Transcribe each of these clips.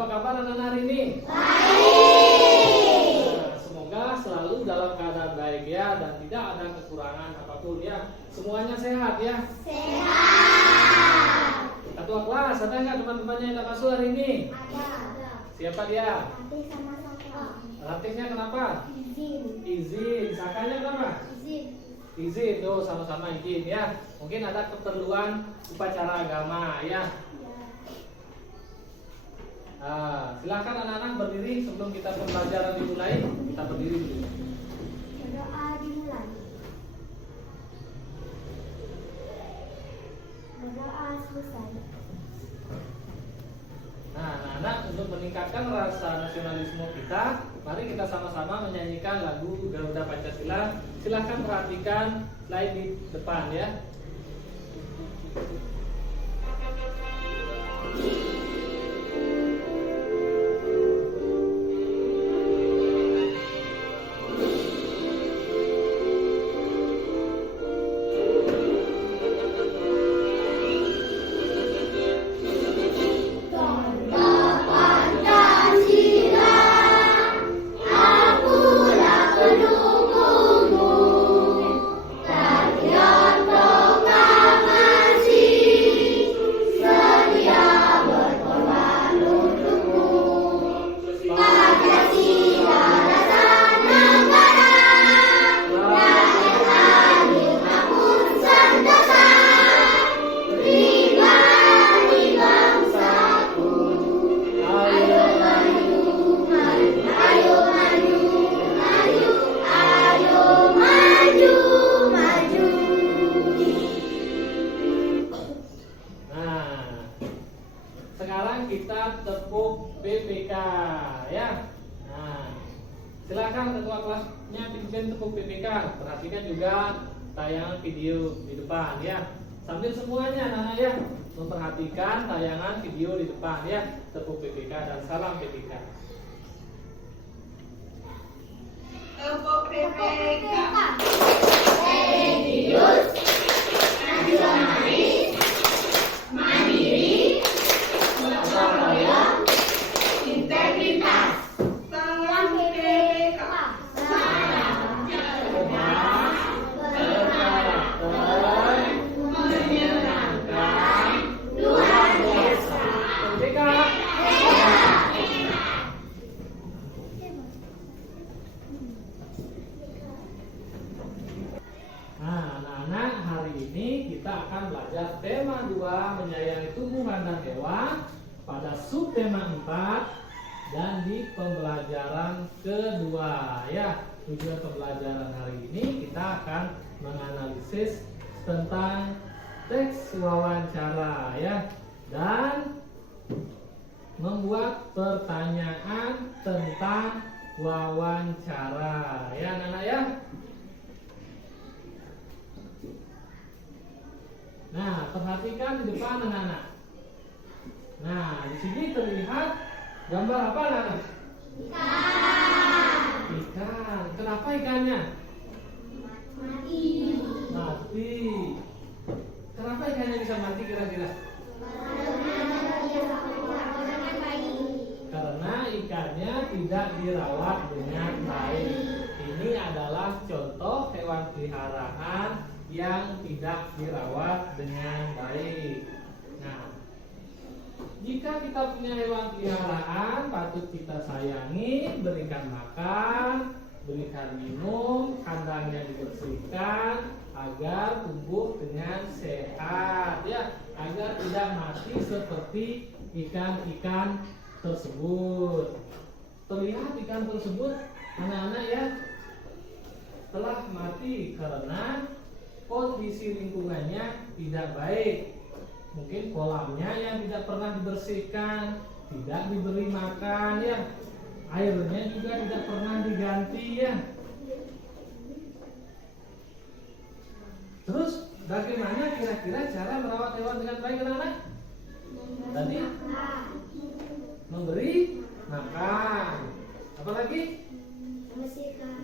Apa kabar anak-anak hari ini? Baik. Nah, semoga selalu dalam keadaan baik ya dan tidak ada kekurangan apapun ya. Semuanya sehat ya. Sehat. Ketua kelas ada nggak teman-temannya yang tak masuk hari ini? Ada. Siapa dia? Nanti sama Saka. Relatifnya kenapa? Izin. Izin. Sakanya kenapa? Izin. Izin tuh sama-sama izin ya. Mungkin ada keperluan upacara agama ya. Silakan anak-anak berdiri sebelum kita pembelajaran dimulai. Kita berdiri dulu. Berdoa dimulai. Berdoa selesai. Nah, anak-anak untuk meningkatkan rasa nasionalisme kita, mari kita sama-sama menyanyikan lagu Garuda Pancasila. Silakan perhatikan slide di depan ya. Sekarang kita tepuk PPK ya. Nah, silakan ketua kelasnya pimpin tepuk PPK. Perhatikan juga tayangan video di depan ya. Sambil semuanya anak-anak ya memperhatikan tayangan video di depan ya. Tepuk PPK dan salam PPK. Tepuk PPK. Religius, nasionalis, mandiri, gotong royong, integritas. Salam PPK. Salam cerdas, Berkarakter, menyenangkan, luar biasa. PPK. Nah, anak-anak, hari ini kita akan belajar tema 2 menyayangi tumbuhan dan hewan pada subtema 4 dan di pembelajaran kedua ya. Tujuan pembelajaran hari ini kita akan menganalisis tentang teks wawancara ya dan membuat pertanyaan tentang wawancara ya anak-anak ya. Nah, perhatikan di depan anak-anak. Nah, di sini terlihat gambar apa anak-anak? Ikan. Kenapa ikannya? mati. Mati. Kenapa ikannya bisa mati kira-kira? Karena ikannya tidak dirawat dengan baik. Ini adalah contoh hewan peliharaan yang tidak dirawat dengan baik. Nah, jika kita punya hewan peliharaan, patut kita sayangi, berikan makan, berikan minum, kandangnya dibersihkan agar tumbuh dengan sehat ya, agar tidak mati seperti ikan-ikan tersebut. Terlihat ikan tersebut anak-anak ya telah mati karena kondisi lingkungannya tidak baik. Mungkin kolamnya yang tidak pernah dibersihkan, tidak diberi makan ya. Airnya juga tidak pernah diganti ya. Terus bagaimana kira-kira cara merawat hewan dengan baik anak-anak? Tadi memberi makan. Apalagi?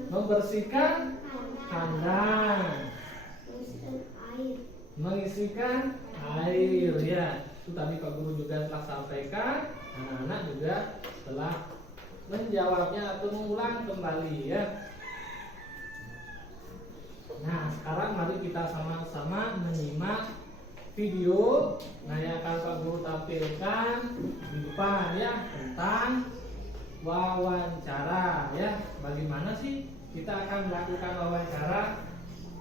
Membersihkan kandang. Mengisikan air ya. Itu tadi Pak Guru juga telah sampaikan Anak-anak juga telah menjawabnya atau mengulang kembali ya. Nah, sekarang mari kita sama-sama menyimak video yang akan Pak Guru tampilkan di depan ya, tentang wawancara ya. Bagaimana sih kita akan melakukan wawancara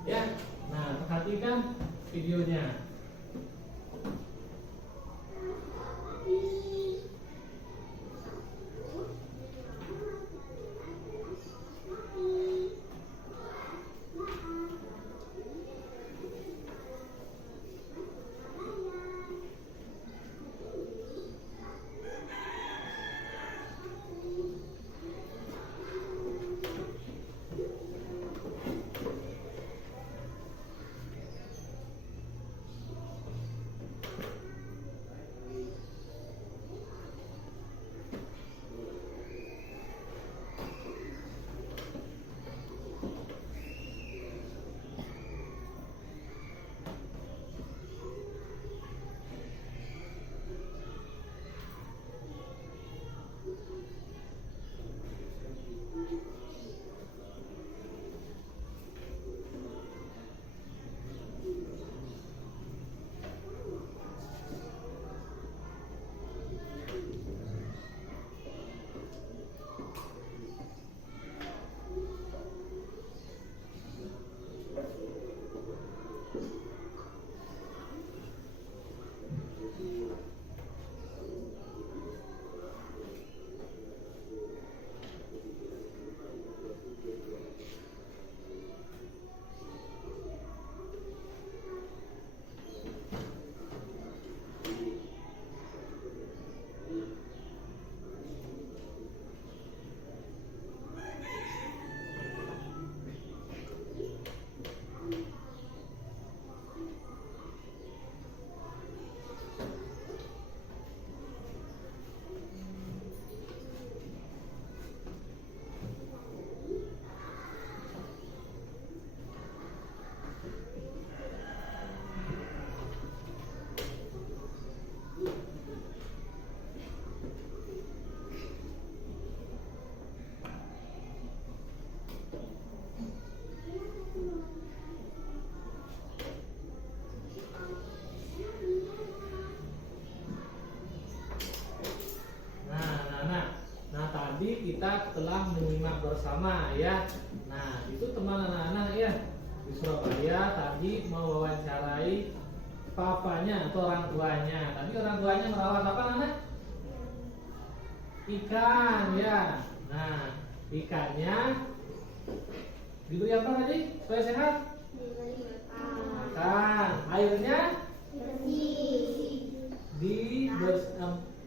ya? Nah, perhatikan videonya. Tadi kita telah menyimak bersama ya. Nah, itu teman anak-anak ya di Surabaya tadi mewawancarai papanya atau orang tuanya. Tadi orang tuanya merawat apa anak? Ikan ya. Nah, ikannya diberi apa tadi supaya sehat? Makan. Airnya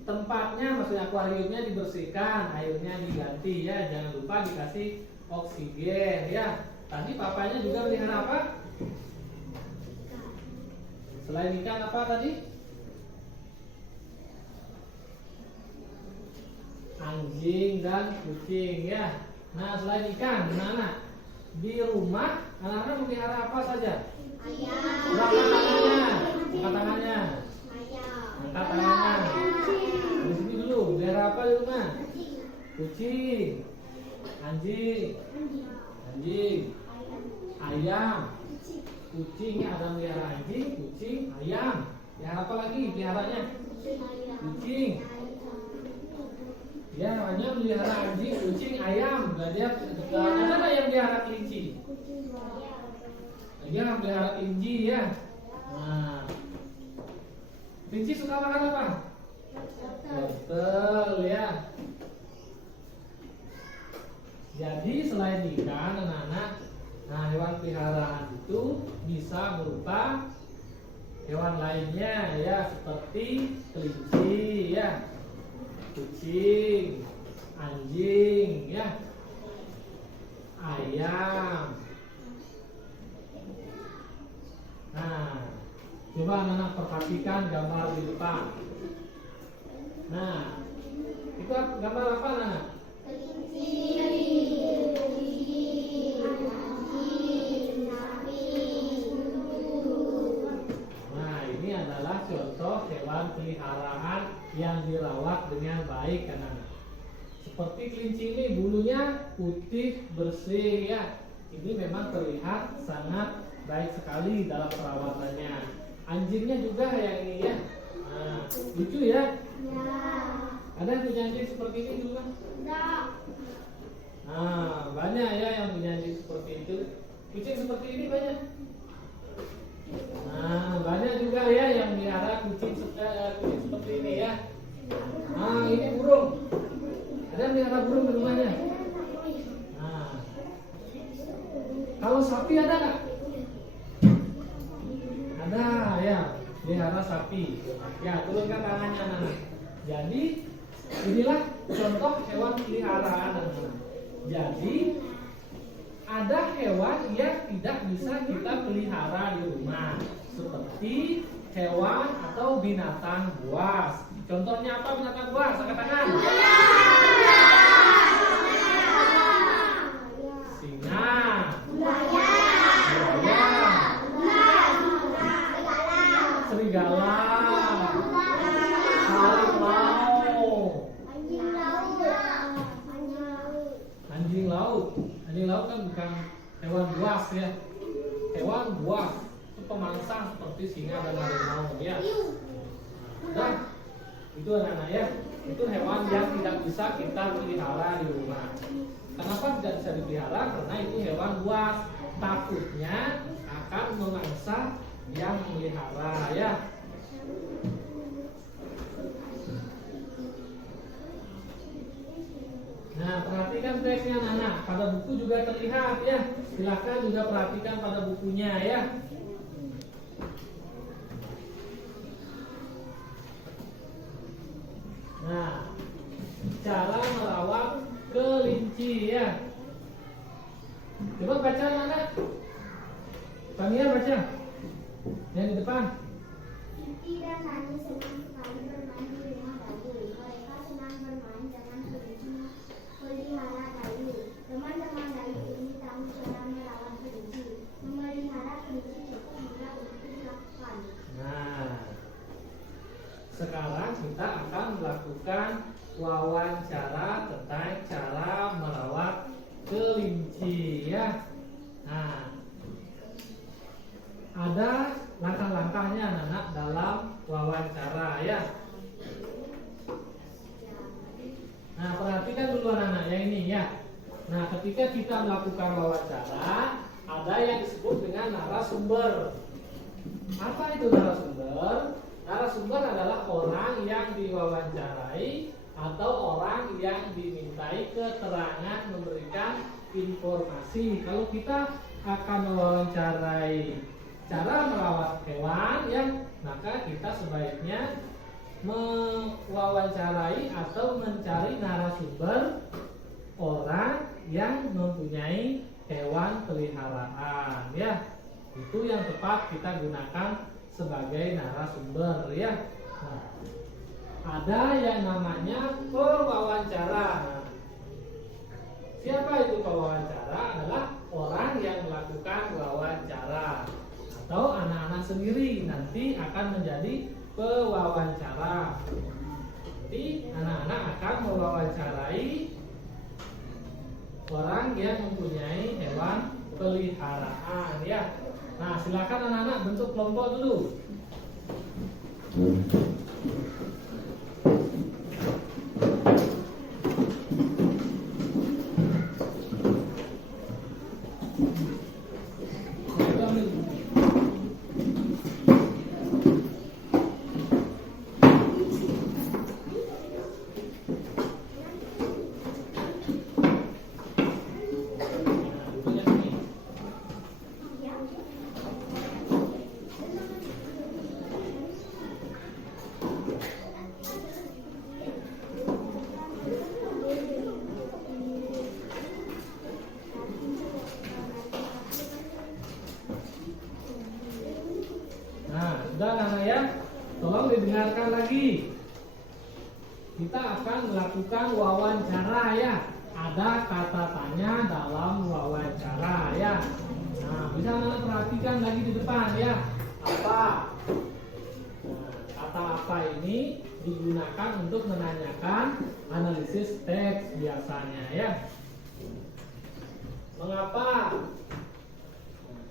tempatnya, maksudnya akuariumnya dibersihkan, airnya diganti ya, jangan lupa dikasih oksigen ya. Tadi papanya juga melihara apa? Selain ikan apa tadi? Anjing dan kucing ya. Nah, selain ikan, anak-anak di rumah anak-anak melihara apa saja? Ayam. Angkat tangannya, angkat tangannya, angkat tangannya. Di sini dulu, melihara apa di rumah? Kucing, anjing, ayam, kucing ya, ada melihara anjing, kucing, ayam. Melihara apa lagi? Peliharanya kucing. Ya, hanya melihara anjing, kucing, ayam. Berarti ada yang melihara kelinci. Dia melihara kelinci ya. Nah, kelinci suka makan apa? Wortel ya. Jadi selain ikan, anak-anak, nah hewan peliharaan itu bisa berupa hewan lainnya ya, seperti kelinci ya, kucing, anjing ya, ayam. Nah, coba anak-anak perhatikan gambar di depan. Nah, itu gambar apa anak? Nah, ini adalah contoh hewan peliharaan yang dirawat dengan baik karena seperti kelinci ini bulunya putih bersih ya. Ini memang terlihat sangat baik sekali dalam perawatannya. Anjingnya juga yang ini ya. Nah, lucu ya. Ada yang punya anjing seperti ini juga? Nah, banyak ya yang punya anjing seperti itu. Kucing seperti ini banyak. Nah, banyak juga ya yang melihara kucing seperti ini ya. Nah, ini burung. Ada yang melihara burung di rumahnya? Nah, kalau sapi ada nggak? Ada ya, melihara sapi. Ya, turunkan tangannya anak-anak. Jadi inilah contoh hewan peliharaan anak-anak. Jadi ada hewan yang tidak bisa kita pelihara di rumah, seperti hewan atau binatang buas. Contohnya apa binatang buas? Angkat tangan. Singa, buaya, serigala, harimau, anjing laut. Anjing laut kan bukan hewan buas ya. Hewan buas itu pemangsa seperti singa dan harimau ya. Dan itu anak-anak ya, itu hewan yang tidak bisa kita pelihara di rumah. Kenapa tidak bisa dipelihara? Karena itu hewan buas, takutnya akan memangsa yang melihara ya. Nah, perhatikan teksnya anak-anak. Pada buku juga terlihat ya. Silakan juga perhatikan pada bukunya ya. Nah, cara merawat kelinci ya. Coba baca anak-anak. Tania baca. Yang di depan. Siti dan Nani senang sekali bermain di rumah Dayu. Mereka senang bermain dengan kelinci pelihara Dayu. Teman-teman Dayu ini tahu cara merawat kelinci. Memelihara kelinci cukup mudah untuk dilakukan. Nah, sekarang kita akan melakukan wawancara tentang cara merawat kelinci ya. Nah, ada langkah-langkahnya anak-anak dalam wawancara ya. Nah, perhatikan dulu anak-anak yang ini ya. Nah, ketika kita melakukan wawancara, ada yang disebut dengan narasumber. Apa itu narasumber? Narasumber adalah orang yang diwawancarai atau orang yang dimintai keterangan memberikan informasi. Kalau kita akan mewawancarai cara merawat hewan ya, maka kita sebaiknya mewawancarai atau mencari narasumber orang yang mempunyai hewan peliharaan ya. Itu yang tepat kita gunakan sebagai narasumber ya. Nah, ada yang namanya pewawancara. Nah, siapa itu pewawancara? Adalah orang yang melakukan wawancara atau anak-anak sendiri nanti akan menjadi pewawancara. Jadi anak-anak akan mewawancarai orang yang mempunyai hewan peliharaan ya. Nah, silakan anak-anak bentuk kelompok dulu. Sudah anak ya, tolong didengarkan lagi. Kita akan melakukan wawancara ya. Ada kata tanya dalam wawancara ya. Nah, bisa anak perhatikan lagi di depan ya. Apa? Nah, kata apa ini digunakan untuk menanyakan analisis teks biasanya ya. Mengapa?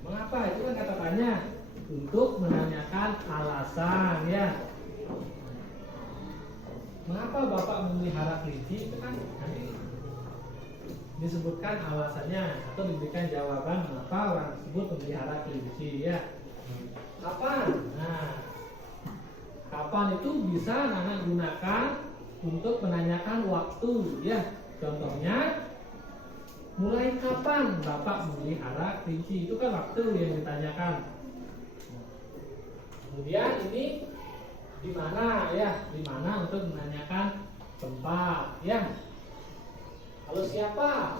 Mengapa itu kan kata tanya untuk menanyakan alasan ya. Mengapa Bapak memelihara kelinci? Itu kan nanti disebutkan alasannya atau diberikan jawaban mengapa orang tersebut memelihara kelinci ya. Kapan? Nah, kapan itu bisa anak gunakan untuk menanyakan waktu ya. Contohnya, mulai kapan Bapak memelihara kelinci? Itu kan waktu yang ditanyakan. Kemudian ini di mana ya? Di mana untuk menanyakan tempat ya. Lalu siapa?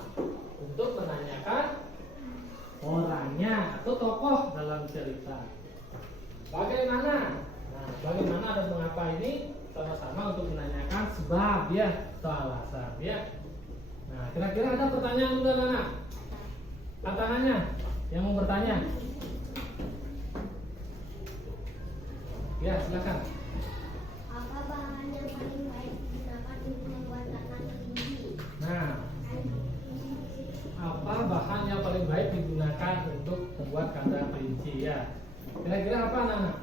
Untuk menanyakan orangnya atau tokoh dalam cerita. Bagaimana? Nah, bagaimana dan mengapa ini sama-sama untuk menanyakan sebab ya atau alasan ya. Nah, kira-kira ada pertanyaan juga anak? Tantangannya yang mau bertanya? Ya, silakan. Apa bahan yang paling baik digunakan untuk membuat kandang kelinci? Nah, apa bahan yang paling baik digunakan untuk membuat kandang kelinci ya? Kira-kira apa anak-anak?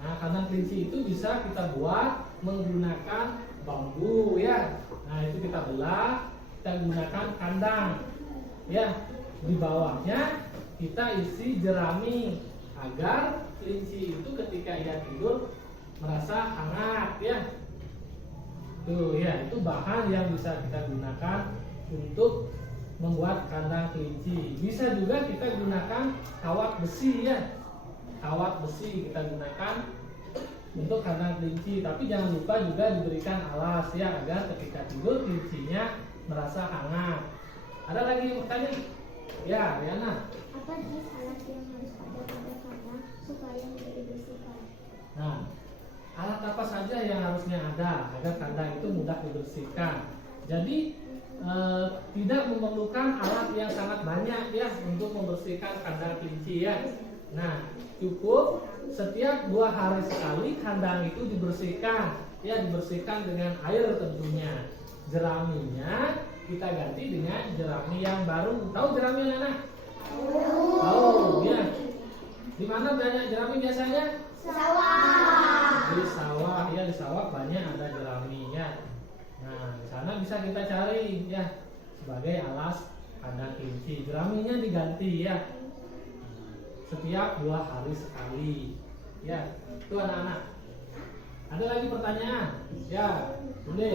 Nah, kandang kelinci itu bisa kita buat menggunakan bambu ya. Nah, itu kita belah, kita gunakan kandang ya. Di bawahnya kita isi jerami agar kelinci itu ketika ia tidur merasa hangat ya. Tuh ya, itu bahan yang bisa kita gunakan untuk membuat kandang kelinci. Bisa juga kita gunakan kawat besi ya. Kawat besi kita gunakan untuk kandang kelinci, tapi jangan lupa juga diberikan alas ya agar ketika tidur kelincinya merasa hangat. Ada lagi yang bertanya? Ya, Riana. Apa jenis alat yang harus ada pada kandang supaya mudah dibersihkan? Nah, alat apa saja yang harusnya ada agar kandang itu mudah dibersihkan. Jadi tidak memerlukan alat yang sangat banyak ya untuk membersihkan kandang kelinci ya. Nah, cukup setiap 2 hari sekali kandang itu dibersihkan ya, dibersihkan dengan air tentunya. Jeraminya kita ganti dengan jerami yang baru. Tahu jerami anak? Tahu ya. Di mana banyak jerami biasanya? Sawah. Di sawah ya, di sawah banyak ada jerami ya. Nah, di sana bisa kita cari ya sebagai alas kandang kelinci. Jeraminya diganti ya setiap 2 hari sekali ya. Itu anak-anak. Ada lagi pertanyaan? Ya, Bunda.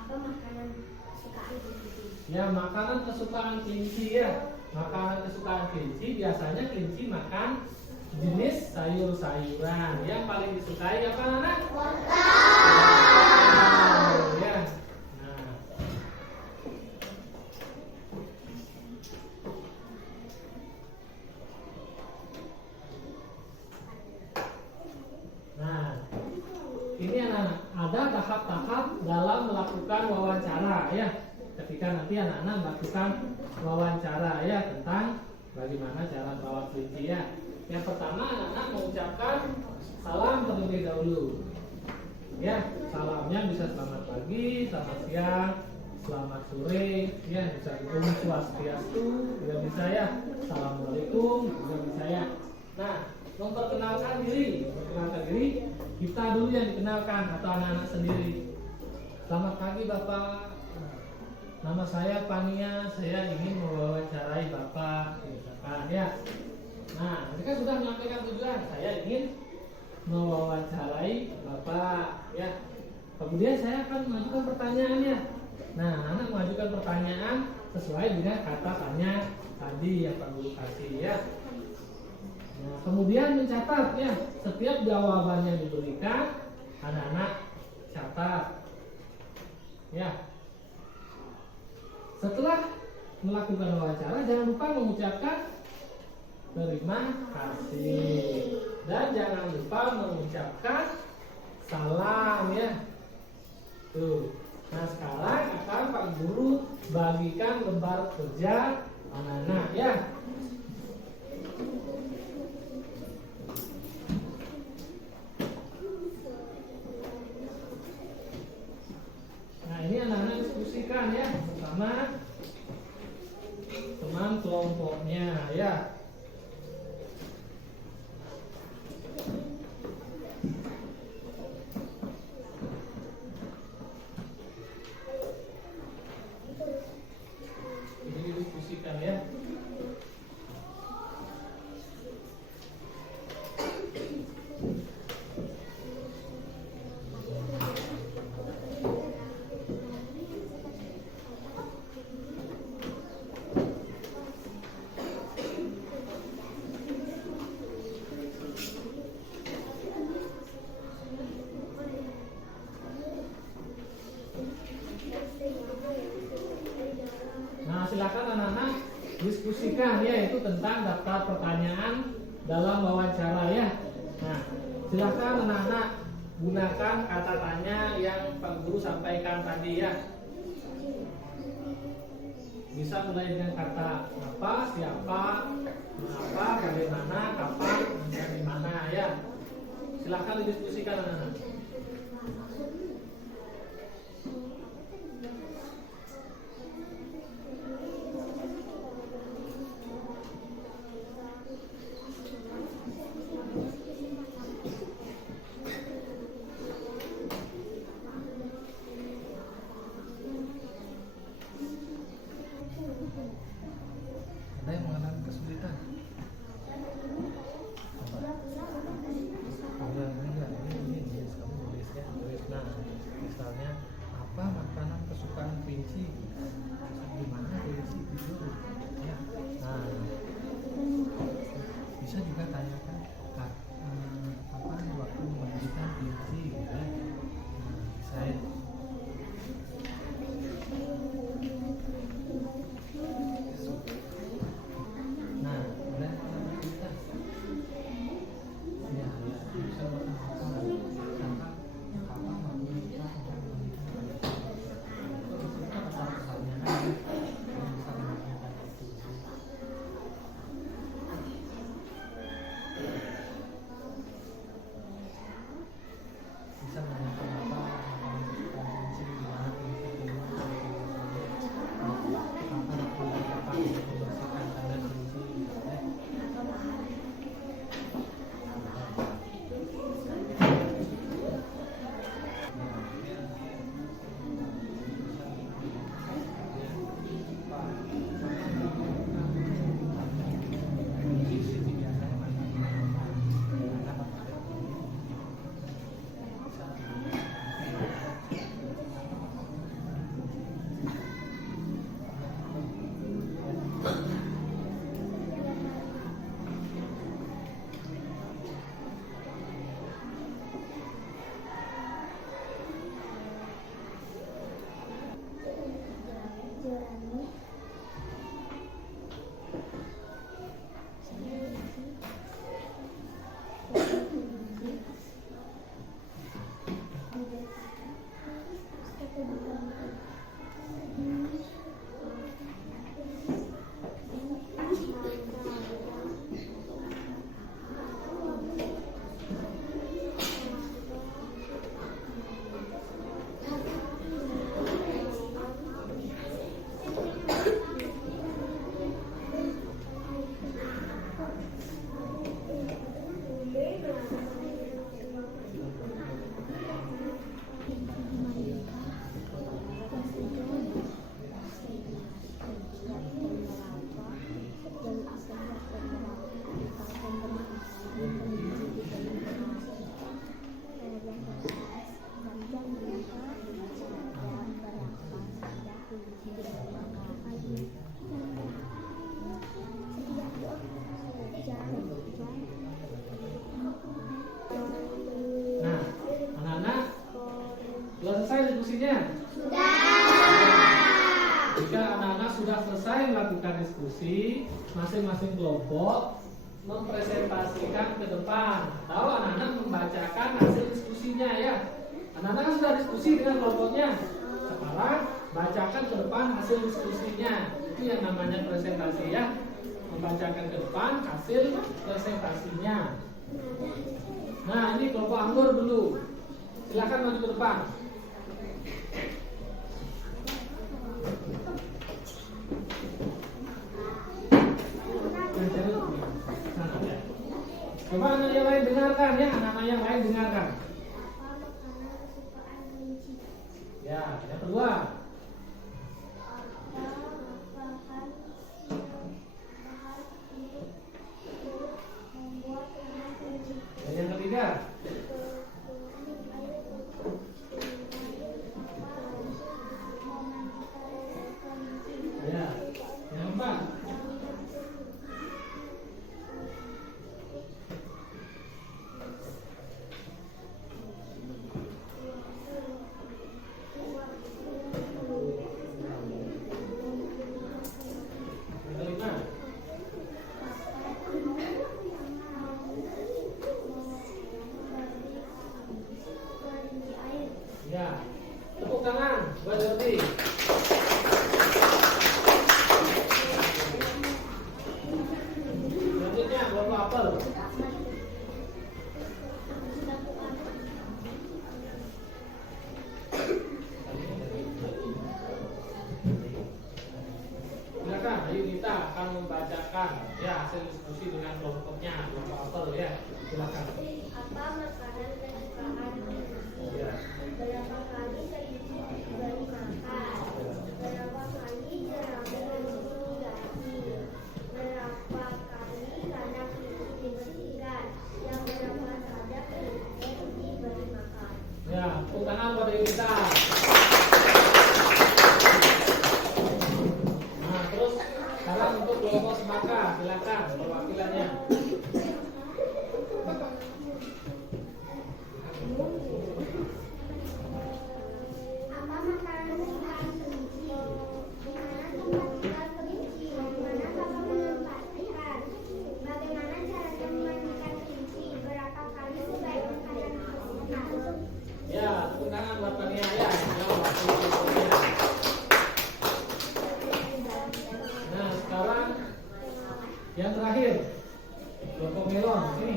Apa makanan kesukaan kelinci? Ya, makanan kesukaan kelinci ya. Makanan kesukaan kelinci biasanya kelinci makan jenis sayur-sayuran. Yang paling disukai apa anak? Wortel. Ya. Nah, ini anak-anak, ada tahap-tahap dalam melakukan wawancara ya. Ketika nanti anak-anak melakukan wawancara ya tentang bagaimana cara merawat kelinci ya. Yang pertama anak-anak mengucapkan salam terlebih dahulu. Ya, salamnya bisa selamat pagi, selamat siang, selamat sore, ya bisa Om Swastiastu, juga bisa ya. Assalamualaikum, juga bisa ya. Nah, memperkenalkan diri kita dulu yang dikenalkan atau anak-anak sendiri. Selamat pagi Bapak, nama saya Pania, saya ingin mewawancarai Bapak, misalkan ya. Nah, mereka sudah menyampaikan tujuan, saya ingin mewawancarai Bapak ya. Kemudian saya akan mengajukan pertanyaannya. Nah, anak mengajukan pertanyaan sesuai dengan kata tanya tadi yang Pak Guru kasih ya. Nah, kemudian mencatat ya, setiap jawaban yang diberikan anak-anak catat ya. Setelah melakukan wawancara jangan lupa mengucapkan terima kasih dan jangan lupa mengucapkan salam ya. Tuh. Nah, sekarang akan Pak Guru bagikan lembar kerja anak-anak ya. diskusikan ya bersama teman kelompoknya ya. Ini didiskusikan ya. Nah, silakan anak-anak diskusikan ya, itu tentang daftar pertanyaan dalam wawancara ya. Nah, silakan anak-anak gunakan kata tanya yang Pak Guru sampaikan tadi ya. Bisa mulai dengan kata apa, siapa, mengapa, bagaimana, kapan, dan di mana ya. Silakan didiskusikan anak-anak. Ada yang mengalami kesulitan? Ini kamu tulis ya, tulis. Nah, misalnya apa makanan kesukaan kelinci? Di mana kelinci tidur? Ya. Nah, bisa juga tanyakan kapan waktu memandikan kelinci? Ya. Nah, bisa ya. Nah, udah kita ya, bisa apa waktu kita bisa menanyakan apa kunci di mana kunci apa membersihkan kandang kunci Nah, anak-anak, sudah selesai diskusinya? Sudah. Jika anak-anak sudah selesai melakukan diskusi, masing-masing kelompok mempresentasikan ke depan atau anak-anak membacakan hasil diskusinya ya. Anak-anak sudah diskusi dengan kelompoknya. Sekarang bacakan ke depan hasil diskusinya. Itu yang namanya presentasi ya. Membacakan ke depan hasil presentasinya. Nah, ini kelompok anggur dulu. Silakan maju ke depan. Coba anak yang lain dengarkan ya, anak-anak yang lain dengarkan. Apa makanan kesukaan kelinci? Ya, yang kedua. Apa bahan yang bahan untuk membuat rumah kelinci? Dan yang ketiga. Ya, yang keempat. Yang kelima. Ya, tepuk tangan buat Jordi. Selanjutnya kelompok apel. Silakan, ayo kita akan membacakan ya hasil diskusi dengan kelompoknya, kelompok apel ya. Silakan. Apa makanan kesukaan kelinci? Ya. Berapa kali kelinci diberi makan? Berapa kali jerami diganti? Berapa kali kandang kelinci dibersihkan? Yang berapa saja kelinci diberi makan? Ya, tepuk tangan pada kita. Nah, terus sekarang untuk kelompok semangka, silakan perwakilannya. Apa makanan kesukaan kelinci? Di mana tempat tinggal kelinci? Di mana Bapak menempatkan? Bagaimana caranya memandikan kelinci? Berapa kali sebaiknya kandang dibersihkan? Ya, tepuk tangan buat Tania ya. Jawab waktu kelompoknya. Nah, sekarang yang terakhir kelompok melon sini.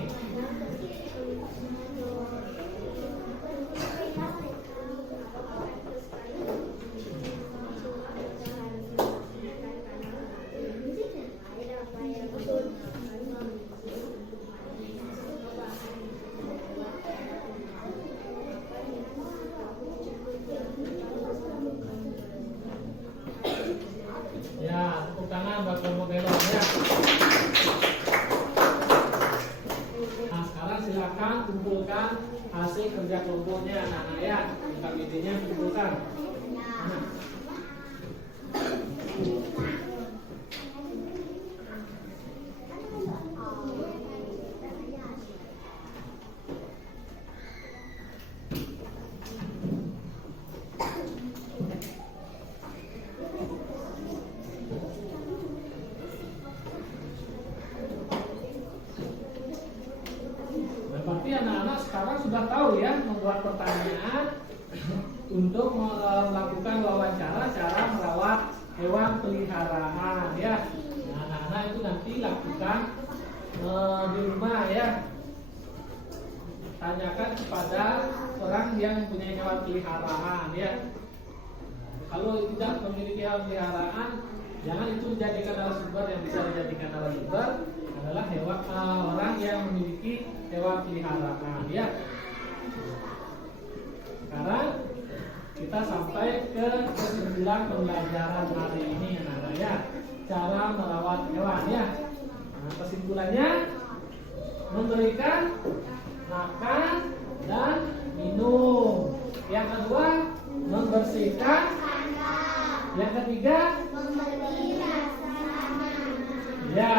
Ya, tepuk tangan buat kelompok melon ya. Nah, sekarang silakan kumpulkan hasil kerja kelompoknya anak-anak ya. Buka videonya kumpulkan. Nah. Nah, berarti anak-anak sekarang sudah tahu ya membuat pertanyaan untuk melakukan wawancara cara merawat hewan peliharaan ya. Nah, anak-anak itu nanti lakukan di rumah ya. Tanyakan kepada orang yang mempunyai hewan peliharaan ya. Kalau tidak memiliki hewan peliharaan, jangan itu dijadikan narasumber. Yang bisa dijadikan narasumber adalah hewan orang yang memiliki hewan peliharaan ya. Sekarang kita sampai ke kesimpulan pembelajaran hari ini anak-anak ya. Cara merawat hewan ya. Nah, kesimpulannya memberikan makan dan minum. Yang kedua membersihkan. Yang ketiga Memberi rasa aman. ya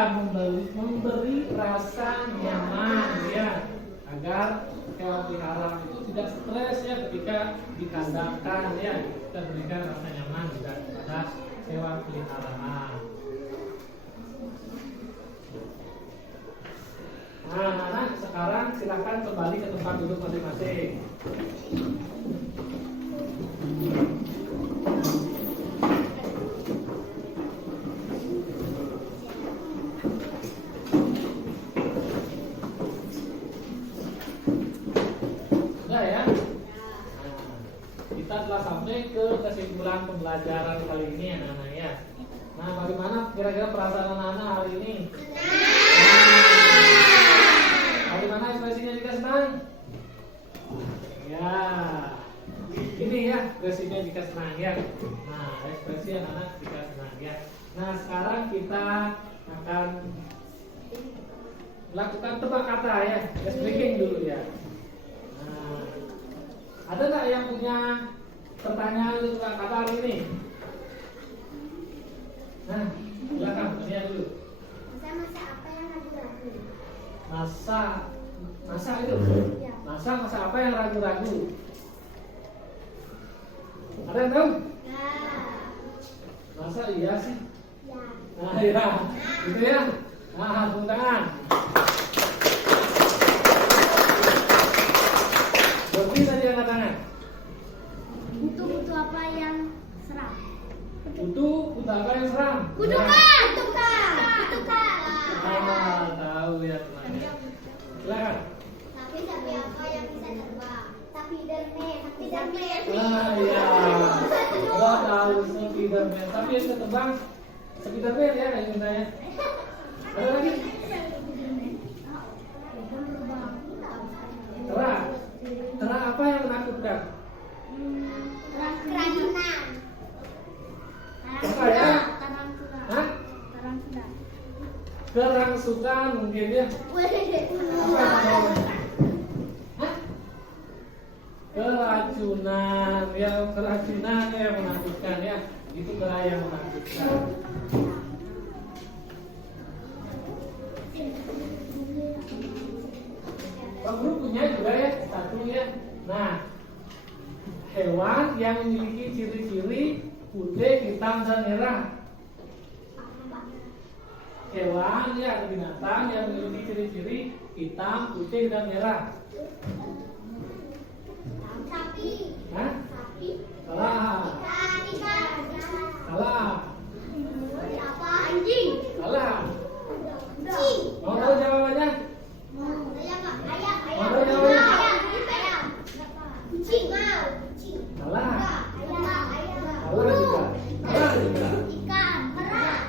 memberi rasa nyaman ya, agar hewan peliharaan itu tidak stres ya ketika dikandangkan ya. Kita berikan rasa nyaman juga kepada hewan peliharaan. Nah, anak-anak sekarang silakan kembali ke tempat duduk masing-masing. Sudah ya? Kita telah sampai ke kesimpulan pembelajaran kali ini anak-anak ya. Nah, bagaimana kira-kira perasaan anak-anak hari ini? Bagaimana ekspresinya jika senang? Ya, ini ya ekspresinya jika senang ya. Nah, ekspresi anak-anak jika senang ya. Nah, sekarang kita akan lakukan tebak kata ya. Let's breaking dulu ya. Nah, ada nggak yang punya pertanyaan untuk tebak kata hari ini? Nah, silakan tanya dulu. Masa apa yang ragu-ragu? Masa itu? Ya. Masa apa yang ragu-ragu? Ada yang tahu? Ya. Masa iya sih? Ya. Nah, iya. Gitu ya. Nah, tepuk tangan. Berarti tadi angkat tangan. Butuh apa yang seram? Butuh apa yang seram? Kutukan. Tahu ya teman-teman. Silakan. Tapi apa yang bisa terbang? Tapi Spiderman. Iya. Gak tahu Spiderman. Tapi yang bisa terbang Spiderman ya kayak misalnya. Ada lagi? Terang apa yang menakutkan? Kerajinan. Apa ya? Hah? Tarantula. Kerangsukan mungkin ya. Apa namanya? Hah? Keracunan ya, keracunan yang menakutkan ya. Itu kera yang menakutkan. Pak Guru punya juga ya satu ya. Nah, hewan yang memiliki ciri-ciri putih, hitam, dan merah. Hewan ya atau binatang yang memiliki ciri-ciri hitam, putih, dan merah. Sapi. Hah? Sapi. Salah. Ikan. Salah. Apa? Anjing. Salah. Kucing. Mau tahu jawabannya? Ayam. Mau tahu jawabannya? Ayam. Kucing. Kucing. Salah. Ayam. Salah juga. Salah juga. Ikan. Merah.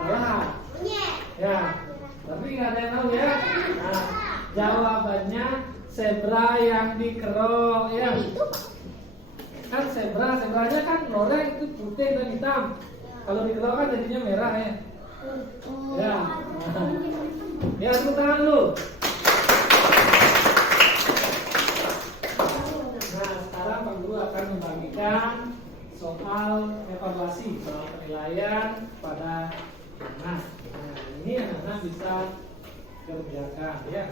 Salah. Monyet. Ya. Tapi nggak ada yang tahu ya. Nah, jawabannya zebra yang dikerok ya. Kan zebranya kan loreng itu putih dan hitam. Kalau dikerok kan jadinya merah ya. Ya. Ya, tepuk tangan dulu. Nah, sekarang Pak Guru akan membagikan soal evaluasi, soal penilaian pada anak. Nah, ini anak-anak bisa kerjakan ya.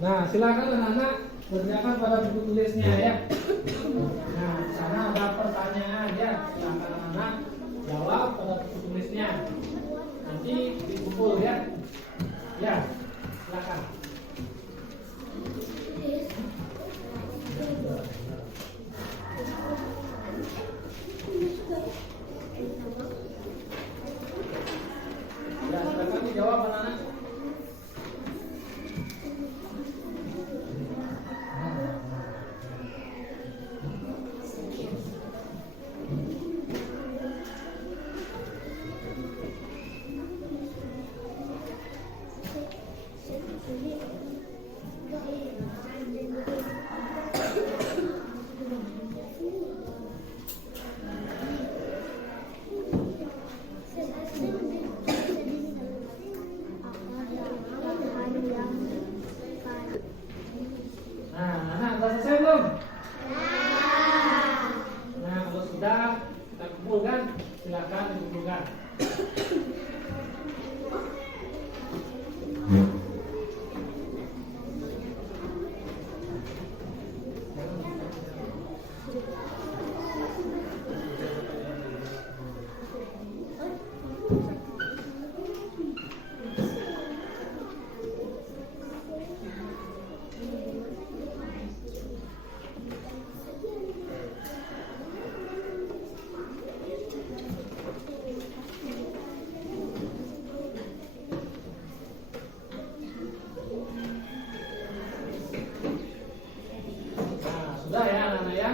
Nah, silakan anak-anak kerjakan pada buku tulisnya ya. Nah, di sana ada pertanyaan ya. Silakan anak-anak jawab pada buku tulisnya. Nanti dikumpul ya. Ya, silakan. Ya, silakan dijawab anak-anak. Nah, anak sudah selesai belum? Nah, kalau sudah kita kumpulkan, silakan dikumpulkan. Sudah ya anak-anak ya.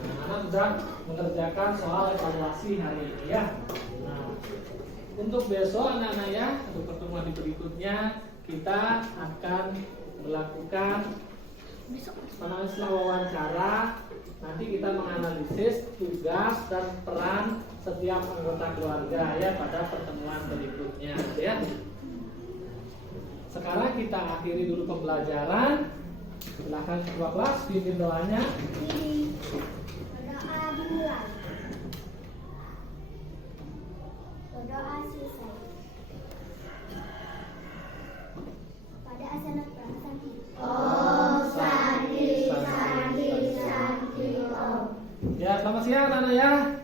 Nah, anak sudah mengerjakan soal evaluasi hari ini ya. Nah, untuk besok anak-anak ya, untuk pertemuan di berikutnya kita akan melakukan setelah wawancara. Nanti kita menganalisis tugas dan peran setiap anggota keluarga ya pada pertemuan berikutnya ya. Sekarang kita akhiri dulu pembelajaran. Silakan ketua kelas pimpin doanya. Berdoa dimulai. Berdoa selesai. Pada asana prasasti. Om Santi Santi Santi Om. Ya, selamat siang anak-anak ya.